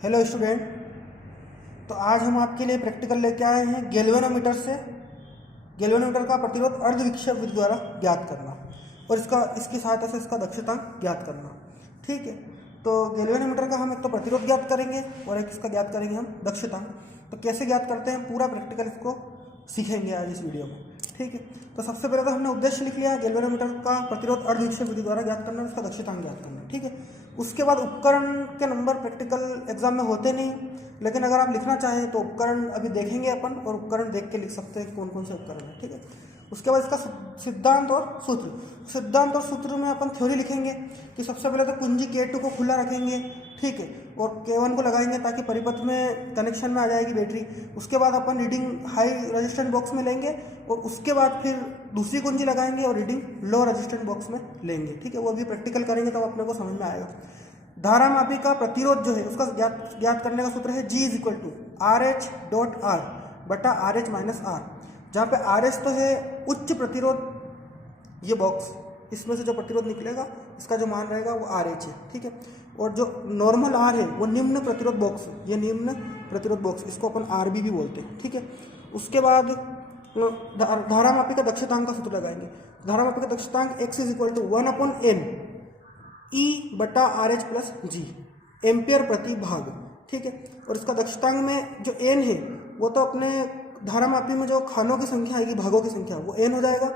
Hello student. तो आज हम आपके लिए प्रैक्टिकल लेके आए हैं गैल्वेनोमीटर से गैल्वेनोमीटर का प्रतिरोध अर्ध विक्षेप विधि द्वारा ज्ञात करना और इसकी सहायता से इसका दक्षतांक ज्ञात करना। ठीक है, तो गैल्वेनोमीटर का हम एक तो प्रतिरोध ज्ञात करेंगे और एक इसका ज्ञात करेंगे हम दक्षतांक। तो कैसे ज्ञात करते हैं पूरा प्रैक्टिकल इसको सीखेंगे आज इस वीडियो में। ठीक है, तो सबसे पहले तो हमने उद्देश्य लिख लिया गैल्वेनोमीटर का प्रतिरोध अर्ध विक्षेप विधि द्वारा ज्ञात करना और इसका दक्षतांक ज्ञात करना। ठीक है, उसके बाद उपकरण के नंबर प्रैक्टिकल एग्जाम में होते नहीं, लेकिन अगर आप लिखना चाहें तो उपकरण अभी देखेंगे अपन और उपकरण देख के लिख सकते हैं कौन कौन से उपकरण है। ठीक है, उसके बाद इसका सिद्धांत और सूत्र में अपन थ्योरी लिखेंगे कि सबसे पहले तो कुंजी K2 को खुला रखेंगे। ठीक है, और K1 को लगाएंगे ताकि परिपथ में कनेक्शन में आ जाएगी बैटरी। उसके बाद अपन रीडिंग हाई रेजिस्टेंस बॉक्स में लेंगे और उसके बाद फिर दूसरी कुंजी लगाएंगे और रीडिंग लो रेजिस्टेंस बॉक्स में लेंगे। ठीक है, वो अभी प्रैक्टिकल करेंगे तब अपने को समझ में आएगा। धारा मापी का प्रतिरोध जो है उसका ज्ञात करने का सूत्र है G = RH.R बटा RH - R, जहाँ पे RH तो है उच्च प्रतिरोध, ये बॉक्स इसमें से जो प्रतिरोध निकलेगा इसका जो मान रहेगा वो RH है। ठीक है, और जो नॉर्मल R है वो निम्न प्रतिरोध बॉक्स, ये निम्न प्रतिरोध बॉक्स, इसको अपन RB भी बोलते हैं। ठीक है, उसके बाद धारा मापी का दक्षतांक का सूत्र लगाएंगे। धारा मापी का दक्षतांक X = 1/N E बटा RH + G एम्पियर प्रति भाग। ठीक है, और इसका दक्षतांक में जो N है वो तो अपने धारा मापी में जो खानों की संख्या आएगी, भागों की संख्या, वो N हो जाएगा।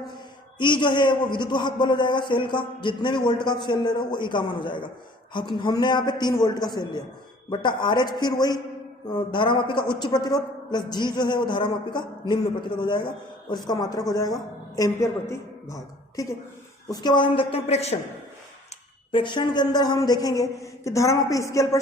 E जो है वो विद्युत वाहक बल हो जाएगा सेल का, जितने भी वोल्ट का आप सेल ले रहे हो वो E का मान हो जाएगा। हमने यहाँ पे 3 वोल्ट का सेल लिया बटा RH, फिर वही धारा मापी का उच्च प्रतिरोध प्लस G जो है वो धारा मापी का निम्न प्रतिरोध हो जाएगा और इसका मात्रक हो जाएगा एम्पियर प्रति भाग। ठीक है, उसके बाद हम देखते हैं प्रेक्षण के अंदर हम देखेंगे कि धारामापी स्केल पर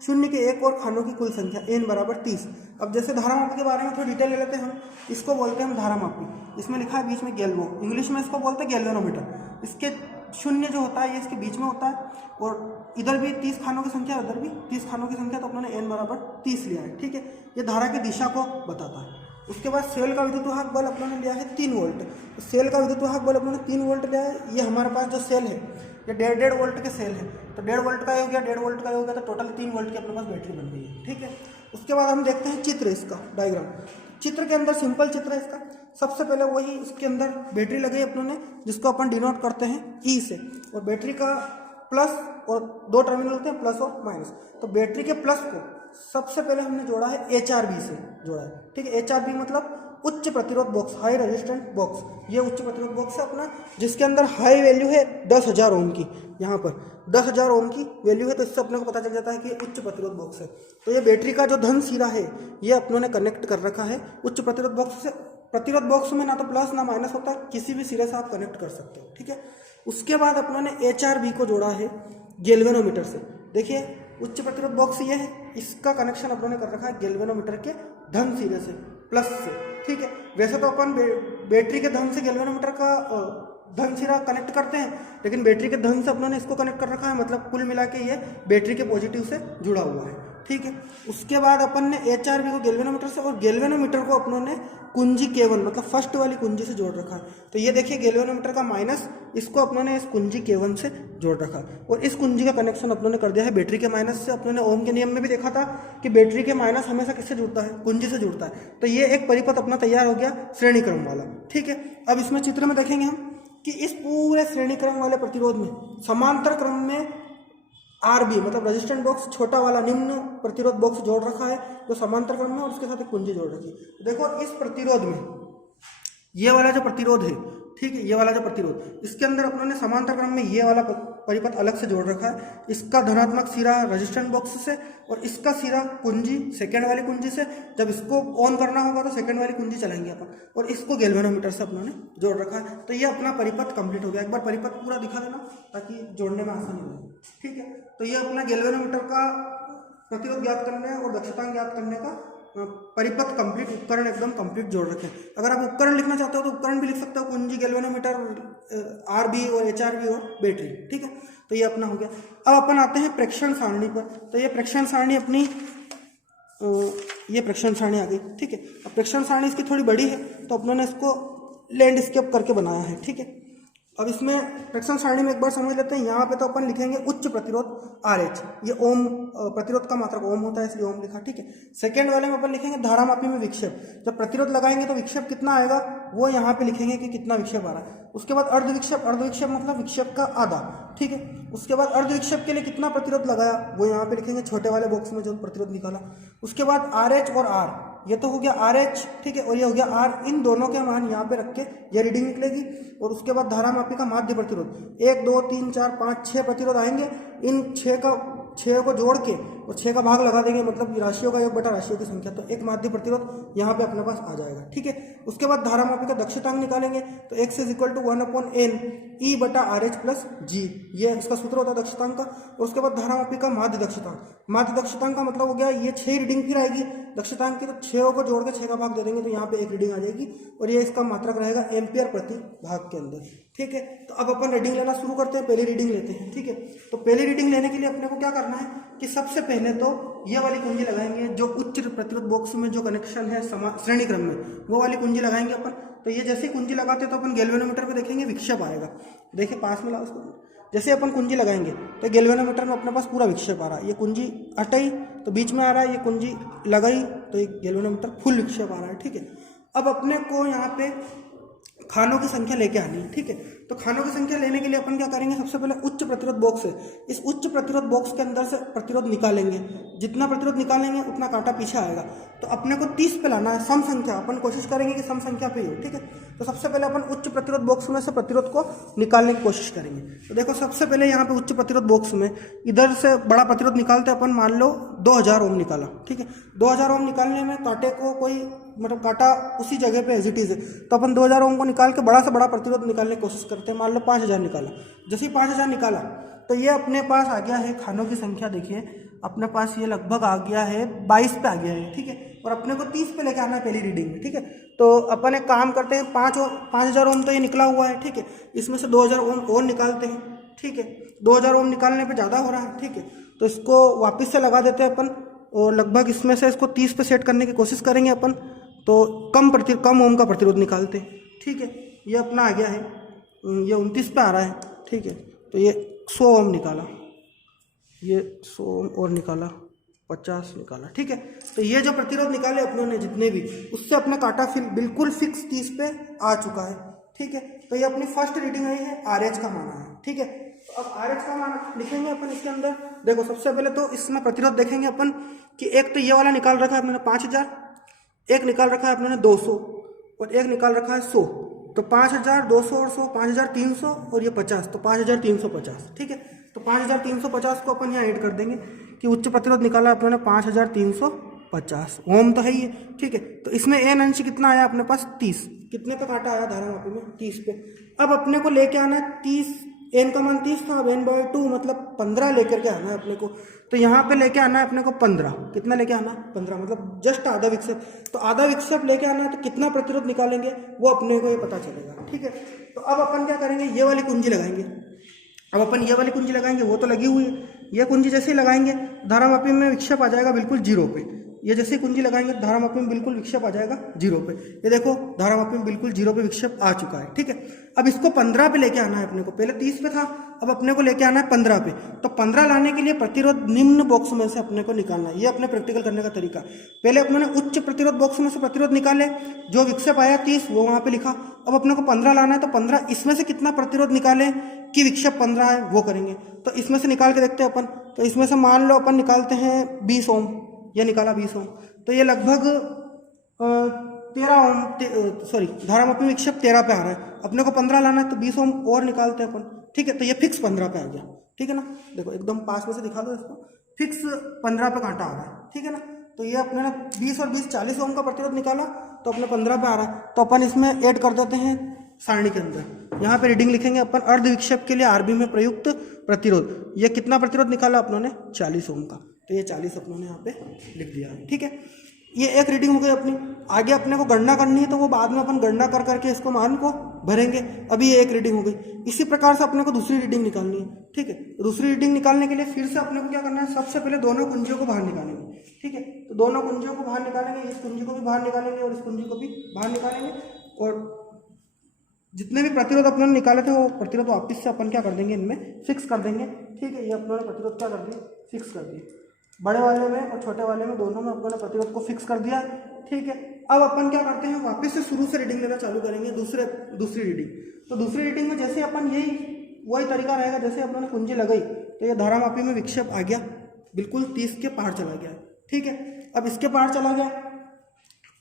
शून्य के एक और खानों की कुल संख्या n = 30। अब जैसे धारामापी के बारे में थोड़ी डिटेल ले लेते हैं हम। इसको बोलते हैं हम धारामापी, इसमें लिखा है बीच में गैल्वो, इंग्लिश में इसको बोलते हैं गैल्वेनोमीटर। इसके शून्य जो होता है ये इसके बीच में होता है और इधर भी 30 खानों की संख्या, उधर भी 30 खानों की संख्या, तो अपने n = 30 लिया है। ठीक है, ये धारा की दिशा को बताता है। उसके बाद सेल का विद्युत वाहक बल अपनों ने लिया है 3 वोल्ट। तो सेल का विद्युत वाहक बल अपनों ने 3 वोल्ट लिया है। ये हमारे पास जो सेल है ये 1.5 वोल्ट के सेल है, तो 1.5 वोल्ट का हो गया, 1.5 वोल्ट का हो गया, तो टोटल 3 वोल्ट की अपने पास बैटरी बन गई है। ठीक है, उसके बाद हम देखते हैं चित्र, इसका डायग्राम। चित्र के अंदर सिंपल चित्र है इसका। सबसे पहले वही इसके अंदर बैटरी लगी अपनों ने, जिसको अपन डिनोट करते हैं E से, और बैटरी का प्लस और 2 टर्मिनल होते हैं प्लस और माइनस। तो बैटरी के प्लस को सबसे पहले हमने जोड़ा है HRB से जोड़ा है। ठीक है, HRB मतलब उच्च प्रतिरोध बॉक्स, हाई रेजिस्टेंट बॉक्स। ये उच्च प्रतिरोध बॉक्स है अपना, जिसके अंदर हाई वैल्यू है 10,000 ओम की। यहाँ पर 10,000 ओम की वैल्यू है, तो इससे अपने को पता चल जाता है कि उच्च प्रतिरोध बॉक्स है। तो ये बैटरी का जो धन सिरा है ये अपनों ने कनेक्ट कर रखा है उच्च प्रतिरोध बॉक्स से। प्रतिरोध बॉक्स में ना तो प्लस ना माइनस होता, किसी भी सिरे से आप कनेक्ट कर सकते हो। ठीक है, उसके बाद अपनों ने HRB को जोड़ा है गैल्वेनोमीटर से। देखिए उच्च प्रतिरोध बॉक्स ये है, इसका कनेक्शन अपनों ने कर रखा है गैल्वेनोमीटर के धन सिरे से, प्लस से। ठीक है, वैसे तो अपन बैटरी के धन से गैल्वेनोमीटर का धन सिरा कनेक्ट करते हैं, लेकिन बैटरी के धन से अपनों ने इसको कनेक्ट कर रखा है, मतलब कुल मिला के ये बैटरी के पॉजिटिव से जुड़ा हुआ है। ठीक है, उसके बाद अपन ने HRB को गैल्वेनोमीटर से और गैल्वेनोमीटर को अपनों ने कुंजी K1 मतलब फर्स्ट वाली कुंजी से जोड़ रखा है। तो ये देखिए गैल्वेनोमीटर का माइनस, इसको अपनों ने इस कुंजी K1 से जोड़ रखा है और इस कुंजी का कनेक्शन अपनों ने कर दिया है बैटरी के माइनस से। अपनों ने ओम के नियम में भी देखा था कि बैटरी के माइनस हमेशा किससे जुड़ता है, कुंजी से जुड़ता है। तो ये एक परिपथ अपना तैयार हो गया श्रेणी क्रम वाला। ठीक है, अब इसमें चित्र में देखेंगे हम कि इस पूरे श्रेणी क्रम वाले प्रतिरोध में समांतर क्रम में RB मतलब रेजिस्टेंट बॉक्स छोटा वाला निम्न प्रतिरोध बॉक्स जोड़ रखा है जो समांतर क्रम में, और उसके साथ एक कुंजी जोड़ रखी है। देखो इस प्रतिरोध में ये वाला जो प्रतिरोध है, ठीक है, ये वाला जो प्रतिरोध, इसके अंदर अपनों ने समांतर क्रम में ये वाला परिपथ अलग से जोड़ रखा है। इसका धनात्मक सिरा रेजिस्टेंट बॉक्स से और इसका सिरा कुंजी सेकेंड वाली कुंजी से। जब इसको ऑन करना होगा तो सेकेंड वाली कुंजी चलाएंगे अपन, और इसको गैल्वेनोमीटर से अपनों ने जोड़ रखा है। तो ये अपना परिपथ कंप्लीट हो गया। एक बार परिपथ पूरा दिखा देना ताकि जोड़ने में आसानी हो। ठीक है, तो ये अपना गैल्वेनोमीटर का प्रतिरोध ज्ञात करने और दक्षतांक ज्ञात करने का परिपथ कंप्लीट, उपकरण एकदम कंप्लीट जोड़ रखे। अगर आप उपकरण लिखना चाहते हो तो उपकरण भी लिख सकते हो, कुंजी, गैल्वेनोमीटर, RB और HRB और बैटरी। ठीक है, तो ये अपना हो गया। अब अपन आते हैं प्रेक्षण सारणी पर। तो ये प्रेक्षण सारणी अपनी, ये प्रेक्षण सारणी आ गई। ठीक है, अब प्रेक्षण सारणी इसकी थोड़ी बड़ी है तो अपनों ने इसको लैंडस्केप करके बनाया है। ठीक है, अब इसमें फ्रैक्शन सारणी में एक बार समझ लेते हैं। यहाँ पे तो अपन लिखेंगे उच्च प्रतिरोध RH, ये ओम प्रतिरोध का मात्रक ओम होता है इसलिए ओम लिखा, ठीक है। सेकेंड वाले में अपन लिखेंगे धारामापी में विक्षेप, जब प्रतिरोध लगाएंगे तो विक्षेप कितना आएगा वो यहाँ पे लिखेंगे कि कितना विक्षेप आ रहा है। उसके बाद अर्ध विक्षेप, अर्ध विक्षेप मतलब विक्षेप का आधा, ठीक है। उसके बाद अर्ध विक्षेप के लिए कितना प्रतिरोध लगाया वो यहाँ पे लिखेंगे छोटे वाले बॉक्स में जो प्रतिरोध निकाला। उसके बाद RH और R, ये तो हो गया RH, ठीक है, और ये हो गया R, इन दोनों के मान यहाँ पे रख के ये रीडिंग निकलेगी। और उसके बाद धारामापी का माध्य प्रतिरोध 1 2 3 4 5 6 प्रतिरोध आएंगे। इन 6 को जोड़ के और 6 का भाग लगा देंगे, मतलब राशियों का योग बटा राशियों की संख्या, तो एक माध्य प्रतिरोध यहाँ पे अपने पास आ जाएगा, ठीक है। उसके बाद धारामापी का दक्षतांक निकालेंगे तो x = 1/n E बटा RH प्लस G, ये इसका सूत्र होता है दक्षतांक का। और उसके बाद धारामापी का माध्य दक्षतांक, माध्य दक्षतांक का मतलब हो गया ये 6 रीडिंग फिर आएगी दक्षतांक की, तो 6 को जोड़ के 6 का भाग दे देंगे तो यहाँ पे एक रीडिंग आ जाएगी और ये इसका मात्रक रहेगा एम्पियर प्रति भाग के अंदर, ठीक है। तो अब अपन रीडिंग लेना शुरू करते हैं, पहली रीडिंग लेते हैं, ठीक है। तो पहली रीडिंग लेने के लिए अपने को क्या करना है कि सबसे पहले तो ये वाली कुंजी लगाएंगे, जो उच्च प्रतिरोध बॉक्स में जो कनेक्शन है श्रेणी क्रम में, वो वाली कुंजी लगाएंगे अपन। तो ये जैसे कुंजी लगाते तो अपन गैल्वेनोमीटर पे देखेंगे विक्षेप आएगा, देखिए पास में लाओ उसको। जैसे अपन कुंजी लगाएंगे तो गैल्वेनोमीटर में अपने पास पूरा विक्षेप आ रहा है, ये कुंजी हटाई तो बीच में आ रहा है, ये कुंजी लगाई तो ये गैल्वेनोमीटर फुल विक्षेप आ रहा है, ठीक है। अब अपने को यहाँ पे खानों की संख्या लेके आनी है, ठीक है। तो खानों की संख्या लेने के लिए अपन क्या करेंगे, सबसे पहले उच्च प्रतिरोध बॉक्स है, इस उच्च प्रतिरोध बॉक्स के अंदर से प्रतिरोध निकालेंगे, जितना प्रतिरोध निकालेंगे उतना कांटा पीछे आएगा। तो अपने को 30 पे लाना है, सम संख्या, अपन कोशिश करेंगे कि सम संख्या पे ही हो, ठीक है। तो सबसे पहले अपन उच्च प्रतिरोध बॉक्स में से प्रतिरोध को निकालने की कोशिश करेंगे। तो देखो सबसे पहले यहाँ पे उच्च प्रतिरोध बॉक्स में इधर से बड़ा प्रतिरोध निकालते अपन, मान लो 2000 ओम निकाला, ठीक है। 2000 ओम निकालने में कांटे को कोई मतलब कांटा उसी जगह पे एज इट इज है, तो अपन 2000 ओम को निकाल के बड़ा से बड़ा प्रतिरोध निकालने की कोशिश करते हैं। मान लो 5000 निकाला, जैसे ही 5000 निकाला तो ये अपने पास आ गया है खानों की संख्या, देखिए अपने पास ये लगभग आ गया है 22 पे आ गया है, ठीक है। और अपने को 30 पे लेके आना है पहली रीडिंग में, ठीक है। तो अपन एक काम करते हैं, 5000 ओम तो ये निकला हुआ है, ठीक है, इसमें से 2000 ओम और निकालते हैं, ठीक है। 2000 ओम निकालने पे ज़्यादा हो रहा है, ठीक है, तो इसको वापस से लगा देते हैं अपन और लगभग इसमें से इसको 30 पे सेट करने की कोशिश करेंगे अपन, तो कम ओम का प्रतिरोध निकालते हैं, ठीक है। ये अपना आ गया है, ये 29 पे आ रहा है, ठीक है। तो ये 100 ओम निकाला, ये 100 ओम और निकाला, 50 निकाला, ठीक है। तो ये जो प्रतिरोध निकाले अपनों ने जितने भी, उससे अपना कांटा बिल्कुल फिक्स 30 पे आ चुका है, ठीक है। तो ये अपनी फर्स्ट रीडिंग आई है, RH का मान है, ठीक है। तो अब RH का मान लिखेंगे अपन इसके अंदर। देखो सबसे पहले तो इसमें प्रतिरोध देखेंगे अपन कि एक तो ये वाला निकाल रखा है अपने 5000, एक निकाल रखा है अपने ने 200 और एक निकाल रखा है 100, तो 5000, 200 और 100, 5300 और ये 50, तो 5350, ठीक है। तो 5350 को अपन यहाँ ऐड कर देंगे कि उच्च प्रतिरोध निकाला अपने ने 5350 ओम तो है ही है, ठीक है। तो इसमें एन अंश कितना आया अपने पास 30, कितने पे काटा आया धारामापी में 30 पे। अब अपने को लेके आना है 30, एन का मान 30 था, अब n/2 मतलब 15 लेकर के आना है अपने को। तो यहाँ पे लेके आना है अपने को 15, कितना लेके आना 15, मतलब जस्ट आधा विक्षेप। तो आधा विक्षेप लेके आना है तो कितना प्रतिरोध निकालेंगे वो अपने को ये पता चलेगा, ठीक है। तो अब अपन क्या करेंगे, ये वाली कुंजी लगाएंगे। अब अपन ये वाली कुंजी लगाएंगे, वो तो लगी हुई है, ये कुंजी जैसे ही लगाएंगे धारामापी में विक्षेप आ जाएगा बिल्कुल 0 पे। ये जैसे कुंजी लगाएंगे धारामापी में बिल्कुल विक्षेप आ जाएगा 0 पे। ये देखो धारामापी में बिल्कुल 0 पे विक्षेप आ चुका है, ठीक है। अब इसको 15 पे लेके आना है अपने को, पहले 30 पे था, अब अपने को लेके आना है 15 पे। तो 15 लाने के लिए प्रतिरोध निम्न बॉक्स में से अपने को निकालना है, ये अपने प्रैक्टिकल करने का तरीका। पहले अपने ने उच्च प्रतिरोध बॉक्स में से प्रतिरोध निकाले, जो विक्षेप आया 30 वो वहाँ पे लिखा। अब अपने को 15 लाना है, तो 15 इसमें से कितना प्रतिरोध निकाले कि विक्षेप 15 है वो करेंगे। तो इसमें से निकाल के देखते हैं अपन। तो इसमें से मान लो अपन निकालते हैं 20 ओम, ये निकाला 20 ओम, तो ये लगभग 13 ओम, सॉरी धारामापी विक्षेप 13 पे आ रहा है। अपने को 15 लाना है तो 20 ओम और निकालते हैं अपन, ठीक है। तो ये फिक्स 15 पे आ गया, ठीक है ना। देखो एकदम पास में से दिखा दो इसको, फिक्स 15 पे कांटा आ रहा है, ठीक है ना। तो ये अपने ना 20 और 20 40 ओम का प्रतिरोध निकाला, तो अपने 15 पे आ रहा है। तो अपन इसमें ऐड कर देते हैं सारणी के अंदर। यहाँ पे रीडिंग लिखेंगे अपन, अर्ध विक्षेप के लिए आरबी में प्रयुक्त प्रतिरोध, ये कितना प्रतिरोध निकाला अपनों ने 40 ओम का, तो ये 40 अपनों ने यहाँ पे लिख दिया है, ठीक है। ये एक रीडिंग हो गई अपनी। आगे अपने को गणना करनी है तो वो बाद में अपन गणना कर करके इसको मान को भरेंगे। अभी ये एक रीडिंग हो गई। इसी प्रकार से अपने को दूसरी रीडिंग निकालनी है, ठीक है। तो दूसरी रीडिंग निकालने के लिए फिर से अपने को क्या करना है, सबसे पहले दोनों कुंजियों को बाहर निकालेंगे, ठीक है। तो दोनों कुंजियों को बाहर निकालेंगे, इस कुंजी को भी बाहर निकालेंगे और इस कुंजी को भी बाहर निकालेंगे। और जितने भी प्रतिरोध अपन ने निकाले थे वो प्रतिरोध वापस से अपन क्या कर देंगे, इनमें फिक्स कर देंगे। ठीक है, ये अपन ने प्रतिरोध क्या कर दिए, फिक्स कर दिए। बड़े वाले में और छोटे वाले में दोनों में अपन ने प्रतिरोध को फिक्स कर दिया। ठीक है, अब अपन क्या करते हैं, वापस से शुरू से रीडिंग लेना चालू करेंगे, दूसरी रीडिंग। तो दूसरी रीडिंग में जैसे अपन वही तरीका रहेगा, जैसे अपन ने कुंजी लगाई तो ये धारामापी में विक्षेप आ गया, बिल्कुल 30 के पार चला गया। ठीक है, अब इसके पार चला गया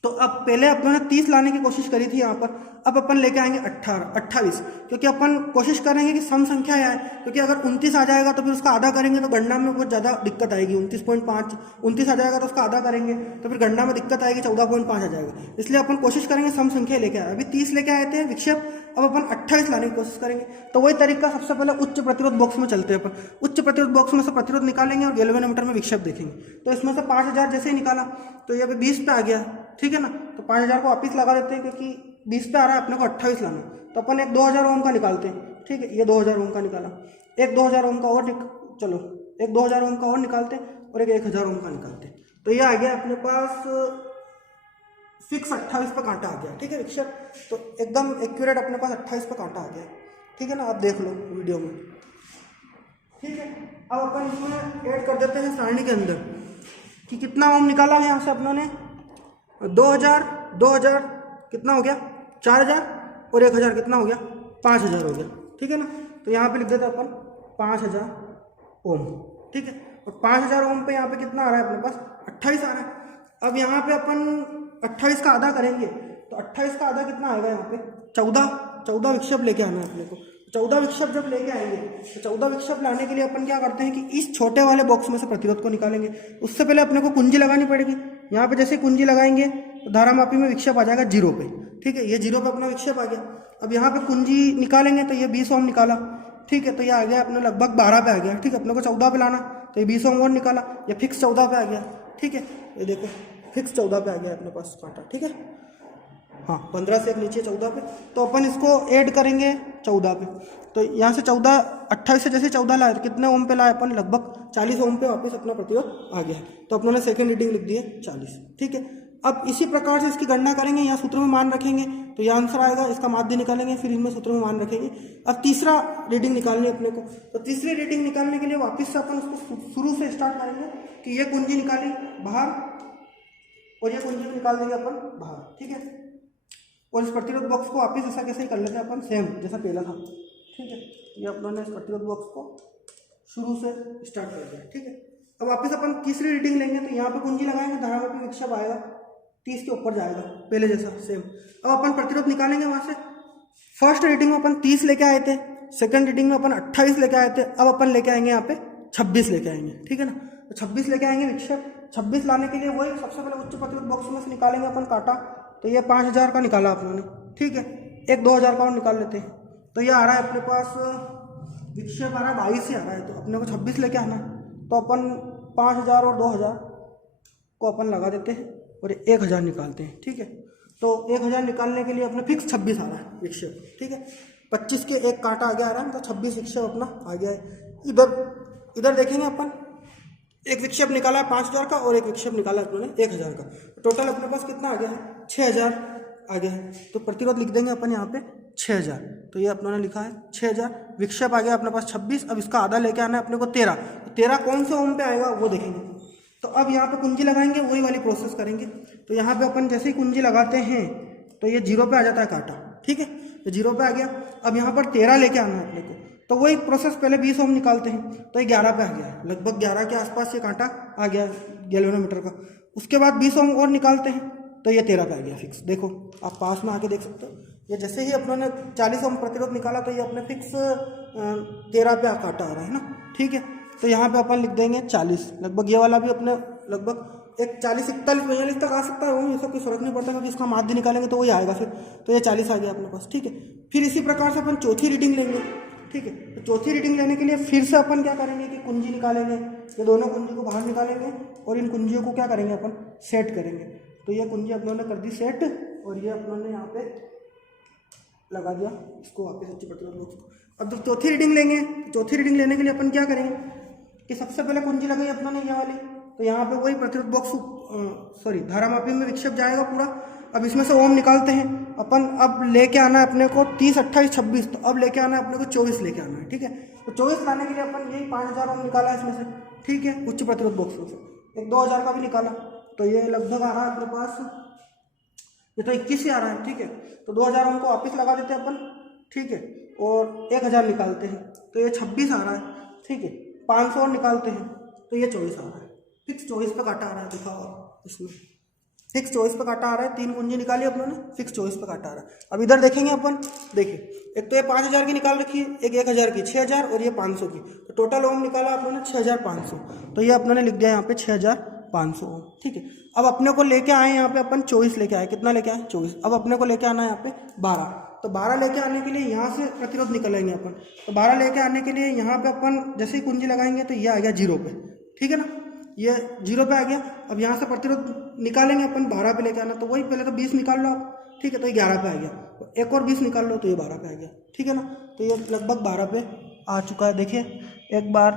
तो अब पहले अपन ने 30 लाने की कोशिश करी थी यहाँ पर, अब अपन लेके आएंगे 28, क्योंकि अपन कोशिश करेंगे कि सम संख्या आए, क्योंकि अगर 29 आ जाएगा तो फिर उसका आधा करेंगे तो गणना में बहुत ज़्यादा दिक्कत आएगी। 29 आ जाएगा तो उसका आधा करेंगे तो फिर गणना में दिक्कत आएगी, 14.5 आ जाएगा। इसलिए अपन कोशिश करेंगे सम संख्या लेके आए। अभी 30 लेके आए थे विक्षेप, अब अपन 28 लाने की कोशिश करेंगे। तो वही तरीका, सबसे पहले उच्च प्रतिरोध बॉक्स में चलते हैं अपन, उच्च प्रतिरोध बॉक्स में से प्रतिरोध निकालेंगे और गैल्वेनोमीटर में विक्षेप देखेंगे। तो इसमें से 5000 जैसे ही निकाला तो ये अभी 20 पे आ गया। ठीक है ना, तो 5000 को वापिस लगा देते हैं, क्योंकि 20 पे आ रहा है, अपने को 28 लाना। तो अपन एक 2000 ओम का निकालते हैं। ठीक है, ये 2000 ओम का निकाला, एक 2000 ओम का और चलो एक 2000 ओम का और निकालते हैं और एक 1000 ओम का निकालते हैं। तो ये आ गया अपने पास फिक्स 28 पे कांटा आ गया। ठीक है विक्षेप, तो एकदम एक्यूरेट अपने पास 28 पे कांटा आ गया। ठीक है ना, आप देख लो वीडियो में। ठीक है, अब अपन इसमें ऐड कर देते हैं सारणी के अंदर कि कितना ओम निकाला है यहाँ से अपनों ने, 2000 कितना हो गया, 4000 और 1000 कितना हो गया, 5000 हो गया। ठीक है ना, तो यहाँ पे लिख देते अपन 5000 ओम। ठीक है, और 5000 ओम पे यहाँ पे कितना आ रहा है अपने पास, 28 आ रहा है। अब यहाँ पे अपन 28 का आधा करेंगे तो 28 का आधा कितना आएगा, यहाँ पे 14 विक्षेप लेके आना है अपने को। 14 विक्षेप जब लेके आएंगे तो 14 विक्षेप लाने के लिए अपन क्या करते हैं कि इस छोटे वाले बॉक्स में से प्रतिरोध को निकालेंगे। उससे पहले अपने को कुंजी लगानी पड़ेगी। यहाँ पे जैसे कुंजी लगाएंगे तो धारामापी में विक्षेप आ जाएगा 0 पे। ठीक है, ये 0 पे अपना विक्षेप आ गया। अब यहाँ पे कुंजी निकालेंगे तो ये 20 ओम निकाला। ठीक है, तो ये आ गया अपने लगभग 12 पे आ गया। ठीक है, अपने को 14 पे लाना तो ये 20 ओम और निकाला, ये फिक्स 14 पे आ गया। ठीक है, ये देखो फिक्स 14 पे आ गया अपने पास कांटा। ठीक है, हाँ 15 से एक नीचे 14 पे, तो अपन इसको ऐड करेंगे 14 पे। तो यहाँ से 28 से जैसे 14 लाए तो कितने ओम पे लाए अपन, लगभग 40 ओम पे वापस अपना प्रतिरोध आ गया। तो अपनों ने सेकंड रीडिंग लिख दी है 40। ठीक है, अब इसी प्रकार से इसकी गणना करेंगे, यहाँ सूत्र में मान रखेंगे तो यह आंसर आएगा, इसका माध्य निकालेंगे, फिर इनमें सूत्र में मान रखेंगे। अब तीसरा रीडिंग निकालनी है अपने को, तो तीसरी रीडिंग निकालने के लिए वापस से अपन उसको शुरू से स्टार्ट करेंगे कि ये कुंजी निकाली बाहर और ये कुंजी निकाल देंगे अपन बाहर। ठीक है, और इस प्रतिरोध बॉक्स को वापस ऐसा कैसे ही कर लेते हैं अपन, सेम जैसा पहला था। ठीक है, ये अपनों ने इस प्रतिरोध बॉक्स को शुरू से स्टार्ट कर दिया। ठीक है, अब वापस अपन तीसरी रीडिंग लेंगे तो यहाँ पे कुंजी लगाएंगे, धारामापी विक्षेप आएगा 30 के ऊपर जाएगा, पहले जैसा सेम। अब अपन प्रतिरोध निकालेंगे वहाँ से। फर्स्ट रीडिंग में अपन 30 लेके आए थे, सेकंड रीडिंग में अपन 28 लेके आए थे, अब अपन लेके आएंगे यहाँ पे 26 लेके आएंगे। ठीक है ना, तो 26 लेके आएंगे विक्षेप। 26 लाने के लिए वही सबसे पहले उच्च प्रतिरोध बॉक्स में से निकालेंगे अपन कांटा, तो ये 5000 का निकाला अपनों ने। ठीक है, एक 2000 का और निकाल लेते हैं, तो ये आ रहा है अपने पास विक्षेप आ रहा है 22 ही आ रहा है, तो अपने को 26 लेके आना। तो अपन 5000 और 2000 को अपन लगा देते हैं और 1000 निकालते हैं। ठीक है, तो 1000 निकालने के लिए अपने फिक्स 26 आ रहा है विक्षेप। ठीक है, 25 के एक कांटा आगे आ रहा है, तो 26 विक्षेप अपना आ गया है। इधर देखेंगे अपन, एक विक्षेप निकाला है 5000 का और एक विक्षेप निकाला है अपने 1000 का, टोटल अपने पास कितना आ गया है, 6000 आ गया है। तो प्रतिरोध लिख देंगे अपन यहाँ पे 6000, तो ये अपनों ने लिखा है 6000। विक्षेप आ गया अपने पास 26, अब इसका आधा लेके आना है अपने को 13। 13 कौन से ओम पे आएगा वो देखेंगे। तो अब यहाँ पे कुंजी लगाएंगे, वही वाली प्रोसेस करेंगे। तो यहाँ पे अपन जैसे ही कुंजी लगाते हैं तो ये 0 पे आ जाता है कांटा। ठीक है, ये 0 पे आ गया। अब यहाँ पर 13 लेके आना है अपने को, तो वही प्रोसेस, पहले 20 ओम निकालते हैं, तो ये 11 पे आ गया है, लगभग 11 के आसपास ये कांटा आ गया गैल्वेनोमीटर का। उसके बाद 20 ओम और निकालते हैं, तो ये 13 पे आ गया फिक्स। देखो आप पास में आके देख सकते हो, ये जैसे ही अपनों ने 40 ओम प्रतिरोध निकाला तो ये अपने फिक्स 13 पे कांटा आ रहा है ना। ठीक है, तो यहाँ पे अपन लिख देंगे 40, लगभग ये वाला भी अपने लगभग एक 40, 41, 42 तक आ सकता है, वो ऐसा कोई फर्क नहीं पड़ता, क्योंकि इसका माध्य निकालेंगे तो वही आएगा फिर। तो ये 40 आ गया अपने पास। ठीक है, फिर इसी प्रकार से अपन चौथी रीडिंग लेंगे। ठीक है, तो चौथी रीडिंग लेने के लिए फिर से अपन क्या करेंगे कि कुंजी निकालेंगे, ये दोनों कुंजी को बाहर निकालेंगे और इन कुंजियों को क्या करेंगे अपन, सेट करेंगे। तो ये कुंजी अपनों ने कर दी सेट और ये अपनों ने यहाँ पे लगा दिया इसको वापस उच्च प्रतिरोध बॉक्स को। अब जब चौथी रीडिंग लेंगे, चौथी रीडिंग लेने के लिए अपन क्या करेंगे कि सबसे पहले कुंजी लगाई अपनों ने ये वाली, तो यहाँ पे वही प्रतिरोध बॉक्स धारामापी में विक्षेप जाएगा पूरा। अब इसमें से ओम निकालते हैं अपन। अब लेके आना है अपने को 30, 28, 26, तो अब लेके आना है अपने को 24 लेके आना है, ठीक है। तो 24 लाने के लिए अपन यही 5000 ओम निकाला इसमें से, ठीक है, उच्च प्रतिरोध बॉक्स में से। एक 2000 का भी निकाला, तो ये लगभग आ रहा है अपने पास, ये तो 21 ही आ रहा है, ठीक है। तो 2000 ओम को वापस लगा देते हैं अपन, ठीक है, और 1000 निकालते हैं तो ये 26 आ रहा है, ठीक है। 500 और निकालते हैं तो ये 24 आ रहा है। फिक्स 24 पे काटा आ रहा है, दिखा हुआ इसमें फिक्स 24 पे काटा आ रहा है। 3 कुंजी निकाली अपनों ने, फिक्स 24 पे काटा आ रहा है। अब इधर देखेंगे अपन, देखिए एक तो ये 5000 की निकाल रखी है, एक 1000 की, 6000 और ये 500 की, तो टोटल ओम निकाला अपनों ने 6500। तो ये अपनों ने लिख दिया यहाँ पे 6500 ओम, ठीक है। अब अपने को लेके आए यहाँ पे अपन 24 लेके आए, कितना लेके आए 24। अब अपने को लेके आना है यहाँ पे 12, तो 12 लेके आने के लिए यहाँ से प्रतिरोध निकालेंगे अपन। तो 12 लेके आने के लिए यहाँ पे अपन जैसे ही कुंजी लगाएंगे तो ये आ गया 0 पे, ठीक है ना, ये 0 पे आ गया। अब यहाँ से प्रतिरोध निकालेंगे अपन, 12 पे लेके आना, तो वही पहले तो 20 निकाल लो आप, ठीक है, तो ये 11 पे आ गया। तो एक और 20 निकाल लो तो ये 12 पे आ गया, ठीक है ना। तो ये लगभग 12 पे आ चुका है। देखिए एक बार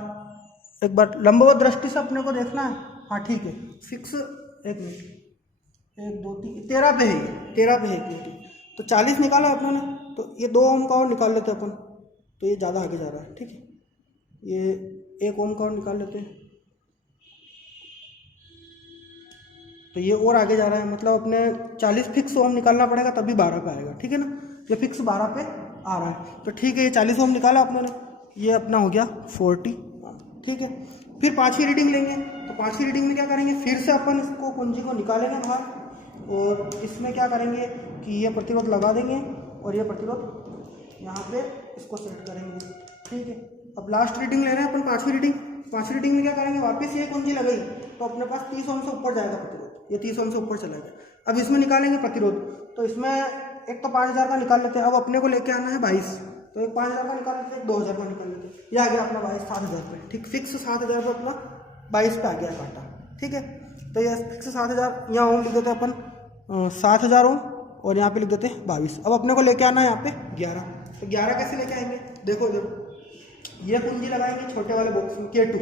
लंबवत दृष्टि से अपने को देखना है, हाँ ठीक है, फिक्स, एक मिनट, 1 2 3 13 पे है, 13 पे है, 1 मिनट। तो 40 निकाला अपनों ने, तो ये 2 ओम का और निकाल लेते अपन, तो ये ज़्यादा आगे जा रहा है, ठीक है। ये 1 ओम का और निकाल लेते हैं, तो ये और आगे जा रहा है, मतलब अपने 40 फिक्स ओम निकालना पड़ेगा तभी 12 पे आएगा, ठीक है ना। ये फिक्स 12 पे आ रहा है, तो ठीक है, ये 40 ओम निकाला अपने ने, ये अपना हो गया 40, ठीक है। फिर 5वीं रीडिंग लेंगे, तो 5वीं रीडिंग में क्या करेंगे, फिर से अपन इसको कुंजी को निकालेंगे बाहर, और इसमें क्या करेंगे कि ये प्रतिरोध लगा देंगे और ये प्रतिरोध यहाँ पे इसको सेट करेंगे, ठीक है। अब लास्ट रीडिंग ले रहे हैं अपन 5वीं रीडिंग। 5वीं रीडिंग में क्या करेंगे, वापस ये कुंजी लगाई तो अपने पास 30 ओम से ऊपर जाएगा प्रतिरोध, ये 30 ओम से ऊपर चला गया। अब इसमें निकालेंगे प्रतिरोध, तो इसमें एक तो 5000 का निकाल लेते हैं। अब अपने को लेके आना है 22, तो एक 5000 का निकाल लेते हैं, एक 2000 का निकाल लेते हैं, ये आ गया अपना 22, 7000 पे, ठीक। फिक्स 7000 पे अपना 22 पे आ गया काटा, ठीक है। तो ये फिक्स 7000, यहाँ ओम लिख देते हैं अपन 7000 ओम, और यहाँ पे लिख देते हैं 22। अब अपने को लेके आना है यहाँ पे 11, तो 11 कैसे लेके आएंगे, देखो इधर ये कुंजी लगाएंगे छोटे वाले बॉक्स में K2,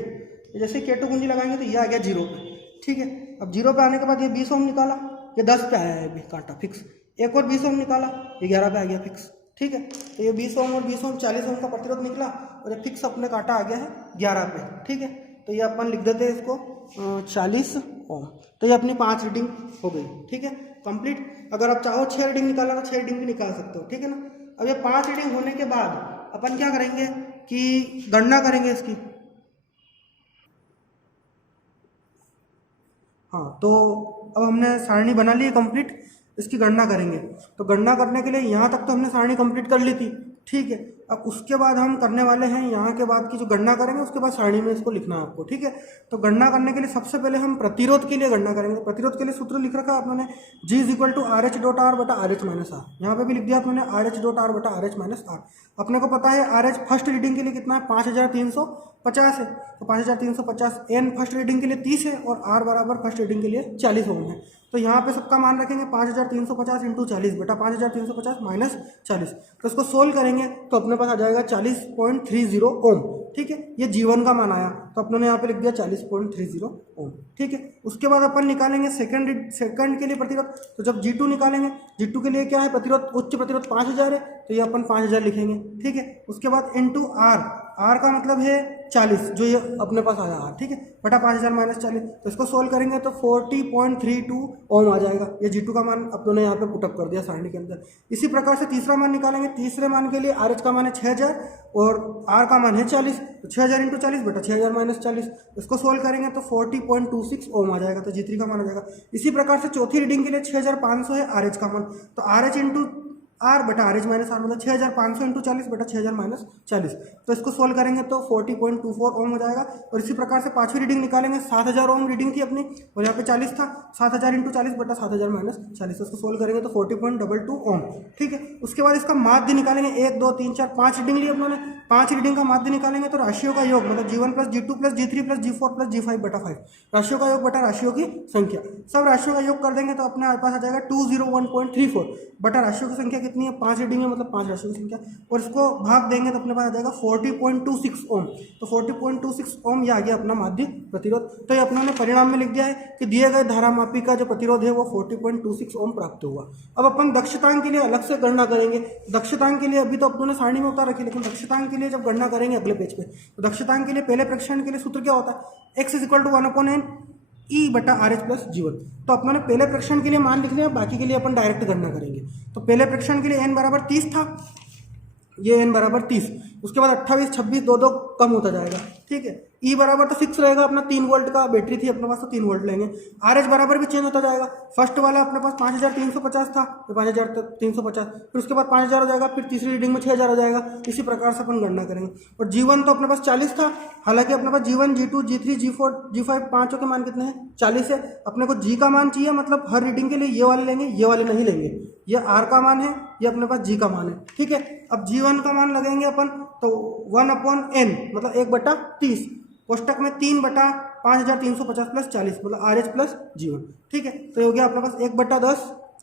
जैसे K2 कुंजी लगाएंगे तो ये आ गया 0 पे, ठीक है। अब 0 पे आने के बाद ये 20 ओम निकाला, ये 10 पे आया है अभी काटा फिक्स। एक और 20 ओम निकाला, ये 11 पे आ गया फिक्स, ठीक है। तो ये 20 ओम और 20 ओम 40 ओम का प्रतिरोध निकला, और ये फिक्स अपने काटा आ गया है 11 पे, ठीक है। तो ये अपन लिख देते हैं इसको 40 ओम। तो ये अपनी 5 रीडिंग हो गई, ठीक है, कंप्लीट। अगर आप चाहो 6 रीडिंग निकालना तो 6 रीडिंग भी निकाल सकते हो, ठीक है ना। अब ये 5 रीडिंग होने के बाद अपन क्या करेंगे कि गणना करेंगे इसकी। हाँ, तो अब हमने सारणी बना ली है कंप्लीट, इसकी गणना करेंगे। तो गणना करने के लिए यहाँ तक तो हमने सारणी कंप्लीट कर ली थी, ठीक है। अब उसके बाद हम करने वाले हैं, यहाँ के बाद की जो गणना करेंगे उसके बाद सारणी में इसको लिखना है आपको, ठीक है। तो गणना करने के लिए सबसे पहले हम प्रतिरोध के लिए गणना करेंगे। प्रतिरोध के लिए सूत्र लिख रखा है आपने, G = RH.R बटा RH माइनस R। यहाँ पे भी लिख दिया आपने RH.R बटा RH माइनस R। अपने को पता है RH फर्स्ट रीडिंग के लिए कितना है, 5350 है, तो 5350 N फर्स्ट रीडिंग के लिए 30 है, और R बराबर फर्स्ट रीडिंग के लिए 40 ओम है। तो यहाँ पे सबका मान रखेंगे 5350 इंटू 40 बेटा 5350 माइनस 40। तो इसको सोल्व करेंगे तो अपने पास आ जाएगा 40.30 ओम, ठीक है। ये G1 का मान आया, तो अपने ने यहाँ पे लिख दिया 40.30 ओम, ठीक है। उसके बाद अपन निकालेंगे सेकंड के लिए प्रतिरोध। तो जब G2 निकालेंगे, G2 के लिए क्या है प्रतिरोध, उच्च प्रतिरोध 5000 है, तो ये अपन 5000 लिखेंगे, ठीक है। उसके बाद इंटू R का मतलब है 40, जो ये अपने पास आया R, ठीक है, बटा 5000 माइनस 40। तो इसको सोल्व करेंगे तो 40.32 ओम आ जाएगा। ये G2 का मान अपनों ने यहाँ पे पुटअप कर दिया सारणी के अंदर। इसी प्रकार से तीसरा मान निकालेंगे। तीसरे मान के लिए RH का मान है 6000 और R का मान है 40, तो 6000 इंटू 40 बेटा 6000 माइनस 40। इसको सोल्व करेंगे तो 40.26 ओम आ जाएगा, तो G3 का मान आ जाएगा। इसी प्रकार से चौथी रीडिंग के लिए 6500 है RH का मान, तो RH इंटू R बटा RH माइनस R मतलब 6500 इंटू 40 बटा 6000 माइनस 40। तो इसको सोल्व करेंगे तो 40.24 ओम हो जाएगा। और इसी प्रकार से पांचवी रीडिंग निकालेंगे, 7000 ओम रीडिंग थी अपनी और यहाँ पे 40 था, 7000 इंटू 40 बटा 7000 माइनस 40। इसको सोल्व करेंगे तो 40.22 ओम, ठीक है। उसके बाद इसका माध्य निकालेंगे, 1 2 3 4 5 रीडिंग ली अपनों ने, 5 रीडिंग का माध्य निकालेंगे तो राशियों का योग मतलब G1 plus G2 plus G3 plus G4 plus G5 बटा 5, राशियों का योग बटा राशियों की संख्या। सब राशियों का योग कर देंगे तो अपने पास आ जाएगा 201.34 बटा राशियों की संख्या कितनी है 5 रीडिंग है मतलब 5 राशियों की संख्या, और इसको भाग देंगे तो अपने पास आ जाएगा 40.26 ओम। तो 40.26 ओम ये आ गया अपना माध्य प्रतिरोध। तो ये अपने परिणाम में लिख दिया है कि दिए गए धारामापी का जो प्रतिरोध है वो 40.26 ओम प्राप्त हुआ। अब अपन दक्षतांक के लिए अलग से गणना करेंगे। दक्षतांक के लिए अभी तो अपने सारणी में उतार रखी, लेकिन दक्षतांक के लिए जब गणना करेंगे अगले पेज पे, तो दक्षतांक के लिए पहले प्रेक्षण के लिए सूत्र क्या होता है, x = 1/n E बटा RH प्लस G1। तो अपने पहले प्रेक्षण के लिए मान लिख लिया, बाकी के लिए अपन डायरेक्ट गणना करेंगे। तो पहले प्रेक्षण के लिए n बराबर 30 था, ये n बराबर 30, उसके बाद 28, 26 दो कम होता जाएगा, ठीक है। E बराबर तो फिक्स रहेगा अपना, 3 वोल्ट का बैटरी थी अपने पास तो 3 वोल्ट लेंगे। RH बराबर भी चेंज होता जाएगा, फर्स्ट वाला अपने पास 5350 था तो 5350, फिर उसके बाद 5000 हो जाएगा, फिर तीसरी रीडिंग में 6000 हो जाएगा। इसी प्रकार से अपन गणना करेंगे। और G1 तो अपने पास 40 था, हालांकि अपने पास G1 G2 G3 G4 G5 पांचों के मान कितने हैं 40 है। अपने को G का मान चाहिए, मतलब हर रीडिंग के लिए ये वाले लेंगे, ये वाले नहीं लेंगे। ये R का मान है, ये अपने पास G का मान है, ठीक है। अब G1 का मान लगेंगे अपन तो 1/n मतलब 1/30, कोष्टक में 3/5350 प्लस 40 मतलब RH प्लस G1, ठीक है। तो ये हो गया अपने पास 1/10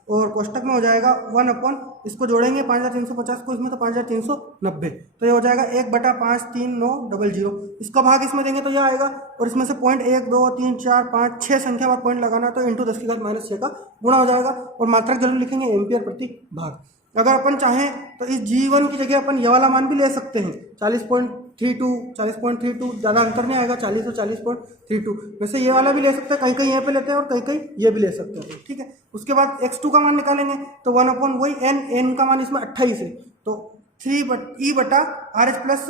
और कोष्टक में हो जाएगा 1/, इसको जोड़ेंगे 5350 को इसमें तो 5390, तो ये हो जाएगा 1/539000। इसका भाग इसमें देंगे तो यह आएगा, और इसमें से पॉइंट 1 2 3 4 5 6 संख्या पर पॉइंट लगाना है तो इंटू 10⁻⁻6 का गुणा हो जाएगा, और मात्रक जरूर लिखेंगे एम्पियर प्रति भाग। अगर अपन चाहें तो इस G1 की जगह अपन ये वाला मान भी ले सकते हैं 40.32, ज़्यादा अंतर नहीं आएगा, 40 और 40.32। वैसे ये वाला भी ले सकते हैं, कहीं कहीं यहाँ पे लेते हैं और कहीं कहीं ये भी ले सकते हैं, ठीक है। उसके बाद x2 का मान निकालेंगे तो 1/, वही n का मान इसमें 28 है तो 3 बटा RH प्लस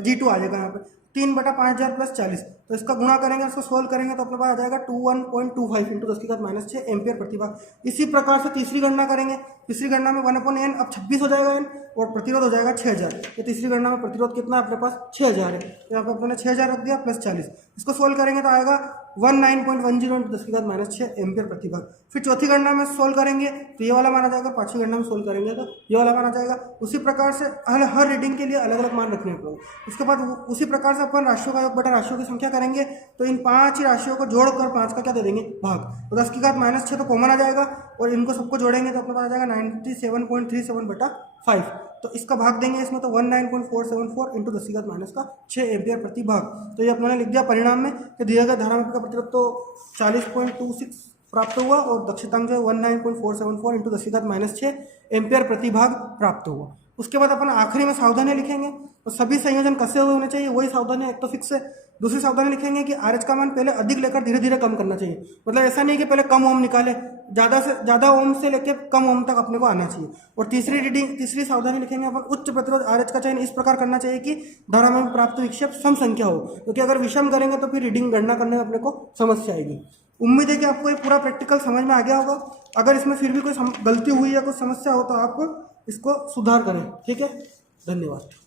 G2 आ जाएगा यहाँ पे 3/5000 प्लस 40। तो इसका गुणा करेंगे, इसको सोल्व करेंगे तो अपने पास आ जाएगा 21.25 इंटू 10⁻⁻6 एम्पियर प्रति भाग। इसी प्रकार से तीसरी गणना करेंगे। तीसरी गणना में 1/n अब 26 हो जाएगा n, और प्रतिरोध हो जाएगा 6000। ये तीसरी गणना में प्रतिरोध कितना है अपने पास 6000 है, तो यहाँ पे अपने 6000 रख दिया प्लस 40। इसको सोल्व करेंगे तो आएगा 19.10 इंटू 10⁻⁻6 एम्पियर प्रति भाग। फिर चौथी गणना में सोल्व करेंगे तो ये वाला मान आ जाएगा, पांचवी गणना में सोल्व करेंगे तो ये वाला मान आ जाएगा। उसी प्रकार से हर रीडिंग के लिए अलग अलग मान रखने हैं। उसके बाद उसी प्रकार से अपन राशियों का योग बटा राशियों की संख्या करेंगे, तो इन 5 ही राशियों को जोड़कर 5 का क्या दे देंगे भाग, तो 10⁻⁻6 तो कॉमन आ जाएगा, और इनको सबको जोड़ेंगे तो अपने पास आ जाएगा 97.37 बटा 5। तो इसका भाग देंगे इसमें तो 19.474 इंटू 10⁻⁻6 एम्पियर प्रति भाग। तो ये अपने लिख दिया परिणाम में कि दिया गया धारामापी का प्रतिरोध तो 40.26 प्राप्त हुआ, और दक्षतांक जो 19.474 इंटू 10⁻⁻6 एम्पियर प्रति भाग प्राप्त हुआ। उसके बाद अपन आखिरी में सावधानी लिखेंगे, तो सभी संयोजन कसे हुए होने चाहिए, वही सावधानी एक तो फिक्स है। दूसरी सावधानी लिखेंगे कि RH का मान पहले अधिक लेकर धीरे धीरे कम करना चाहिए, मतलब ऐसा नहीं कि पहले कम ओम निकाले, ज़्यादा से ज़्यादा ओम से लेकर कम ओम तक अपने को आना चाहिए। और तीसरी सावधानी लिखेंगे अपन उच्च प्रतिरोध RH का चयन इस प्रकार करना चाहिए कि धारा में प्राप्त विक्षेप सम संख्या हो, क्योंकि अगर विषम करेंगे तो फिर रीडिंग गणना करने में अपने को समस्या आएगी। उम्मीद है कि आपको ये पूरा प्रैक्टिकल समझ में आ गया होगा। अगर इसमें फिर भी कोई गलती हुई या कोई समस्या हो तो आप इसको सुधार करें, ठीक है। धन्यवाद।